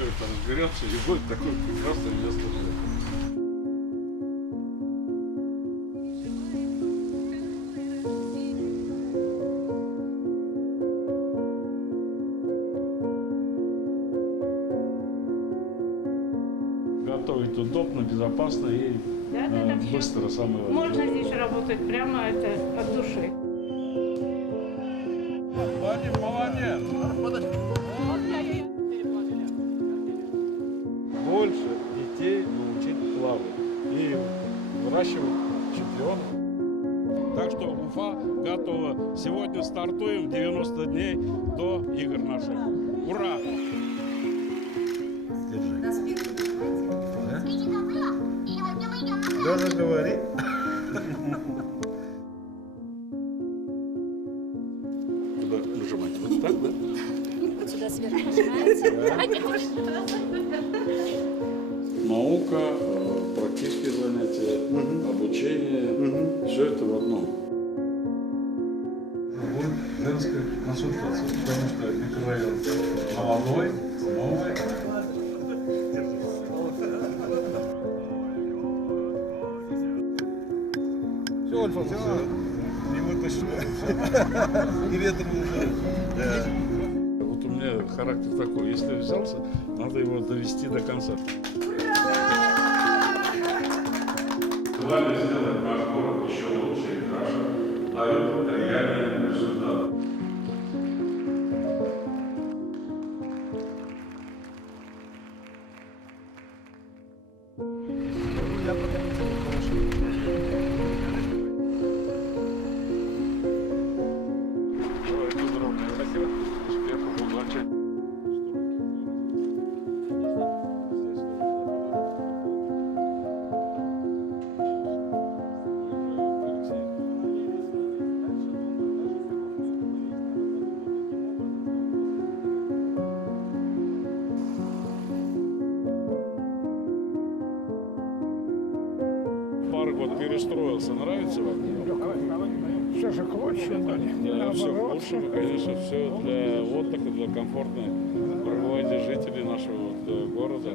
все это разберется и будет такое прекрасное место. Готовить удобно, безопасно и быстро, самое важное. Можно здесь работать прямо это от души. Владимир, молодец! Больше детей научить плавать и выращивать чемпионов. Так что Уфа готова. Сегодня стартуем 90 дней до игр наших. Ура! Даже говори. Куда нажимать? Вот так, да? Вот сюда сверху нажимаете. Наука, практические занятия, обучение, все это в одном. Будет женская консультация, потому что микрорайон молодой, новый. Все, Альфа, все. Не вытащили. И ветер уже. Вот у меня характер такой, если взялся, надо его довести до конца. Желание сделать наш город еще лучше и краше дает реальный результат. Давайте здоровья, успехов, удачи. Парк вот перестроился, нравится вам? Все же к лучшему, Да, все к наоборот. лучшему, конечно, все для отдыха, для комфортной пребывания жителей нашего города.